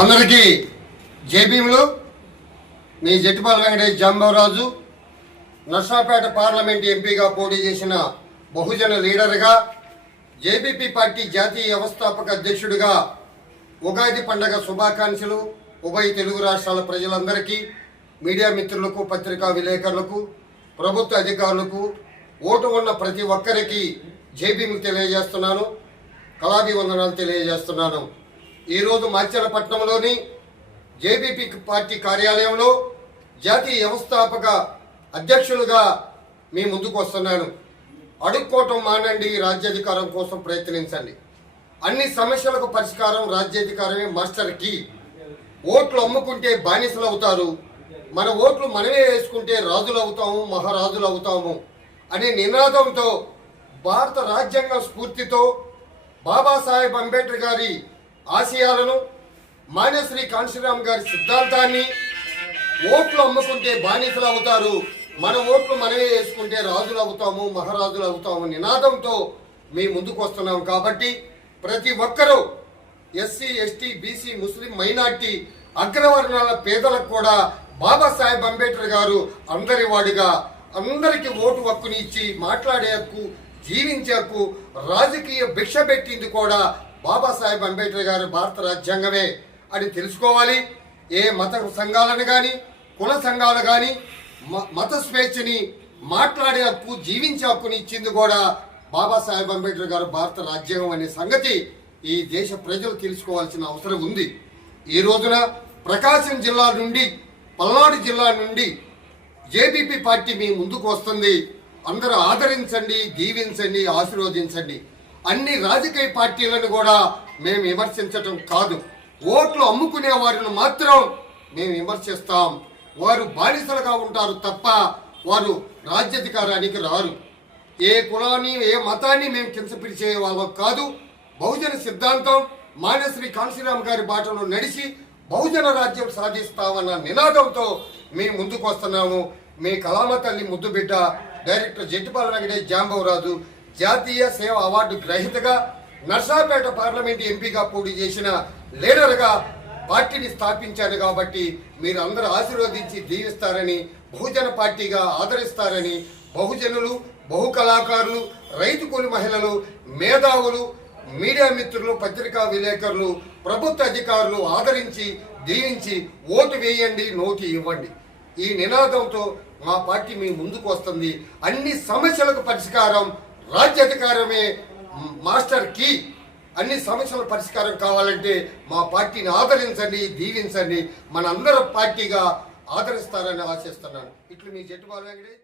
అందరికీ జేబీములు. మీ జట్టిపాల వెంకటేష్ జాంబవరాజు నర్సాపేట పార్లమెంట్ ఎంపీగా పోటీ చేసిన బహుజన లీడర్గా, జేబీపీ పార్టీ జాతీయ వ్యవస్థాపక అధ్యక్షుడిగా ఉగాది పండగ శుభాకాంక్షలు ఉభయ తెలుగు రాష్ట్రాల ప్రజలందరికీ, మీడియా మిత్రులకు, పత్రికా విలేకరులకు, ప్రభుత్వ అధికారులకు, ఓటు ఉన్న ప్రతి ఒక్కరికి జేబీములు తెలియజేస్తున్నాను, కళాభివందనాలు తెలియజేస్తున్నాను. ఈరోజు మాచర్లపట్నంలోని జేబీపీ పార్టీ కార్యాలయంలో జాతీయ వ్యవస్థాపక అధ్యక్షులుగా మీ ముందుకు వస్తున్నాను. అడుక్కోవటం మానండి, రాజ్యాధికారం కోసం ప్రయత్నించండి. అన్ని సమస్యలకు పరిష్కారం రాజ్యాధికారమే మాస్టర్ కీ. ఓట్లు అమ్ముకుంటే బానిసలు అవుతారు, మన ఓట్లు మనమే వేసుకుంటే రాజులు అవుతాము, మహారాజులు అవుతాము అనే నినాదంతో, భారత రాజ్యాంగం స్ఫూర్తితో, బాబాసాహెబ్ అంబేద్కర్ గారి ఆశయాలను, మాన్యశ్రీ కాంశీరామ్ గారి సిద్ధాంతాన్ని, ఓట్లు అమ్ముకుంటే బానిసలు అవుతారు, మన ఓట్లు మనమే వేసుకుంటే రాజులు అవుతాము, మహారాజులు అవుతాము నినాదంతో మీ ముందుకు వస్తున్నాం. కాబట్టి ప్రతి ఒక్కరూ ఎస్సీ, ఎస్టీ, బీసీ, ముస్లిం, మైనార్టీ, అగ్రవర్ణాల పేదలకు కూడా బాబాసాహెబ్ అంబేద్కర్ గారు అందరి వాడిగా అందరికీ ఓటు హక్కుని ఇచ్చి, మాట్లాడే హక్కు, జీవించే హక్కు, రాజకీయ భిక్ష పెట్టింది కూడా బాబాసాహెబ్ అంబేద్కర్ గారు భారత రాజ్యాంగమే అని తెలుసుకోవాలి. ఏ మత సంఘాలను కానీ, కుల సంఘాలు కానీ మత స్వేచ్ఛని, మాట్లాడే హక్కు, జీవించే హక్కుని ఇచ్చింది కూడా బాబాసాహెబ్ అంబేద్కర్ గారు భారత రాజ్యాంగం అనే సంగతి ఈ దేశ ప్రజలు తెలుసుకోవాల్సిన అవసరం ఉంది. ఈ రోజున ప్రకాశం జిల్లా నుండి, పల్నాడు జిల్లా నుండి జేబీపీ పార్టీ మీ ముందుకు వస్తుంది. అందరూ ఆదరించండి, దీవించండి, ఆశీర్వదించండి. అన్ని రాజకీయ పార్టీలను కూడా మేము విమర్శించటం కాదు, ఓట్లు అమ్ముకునే వారిని మాత్రం మేము విమర్శిస్తాం. వారు బానిసలుగా ఉంటారు తప్ప వారు రాజ్యాధికారానికి రారు. ఏ కులాన్ని, ఏ మతాన్ని మేము కించపరిచే వాళ్ళం కాదు. బహుజన సిద్ధాంతం, మాన్యశ్రీ కాంశీరామ్ గారి బాటలో నడిచి బహుజన రాజ్యం సాధిస్తామన్న నినాదంతో మేము ముందుకు వస్తున్నాము. మీ కళామ తల్లి ముద్దు బిడ్డ డైరెక్టర్ జట్టిపాల వెంకటేష్ జాంబవరాజు జాతీయ సేవ అవార్డు గ్రహీతగా, నర్సాపేట పార్లమెంట్ ఎంపీగా పోటీ చేసిన లీడర్గా పార్టీని స్థాపించారు. కాబట్టి మీరు అందరూ ఆశీర్వదించి దీవిస్తారని, బహుజన పార్టీగా ఆదరిస్తారని, బహుజనులు, బహు కళాకారులు, రైతు కూలి మహిళలు, మేధావులు, మీడియా మిత్రులు, పత్రికా విలేకరులు, ప్రభుత్వ అధికారులు ఆదరించి దీవించి ఓటు వేయండి, నోటు ఇవ్వండి. ఈ నినాదంతో మా పార్టీ మీ ముందుకు వస్తుంది. అన్ని సమస్యలకు పరిష్కారం రాజ్యాధికారమే మాస్టర్ కీ. అన్ని సమస్యల పరిష్కారం కావాలంటే మా పార్టీని ఆదరించండి, దీవించండి. మన అందరం పార్టీగా ఆదరిస్తారని ఆశిస్తున్నాను. ఇట్లు మీ జట్టిపాల వెంకటేష్.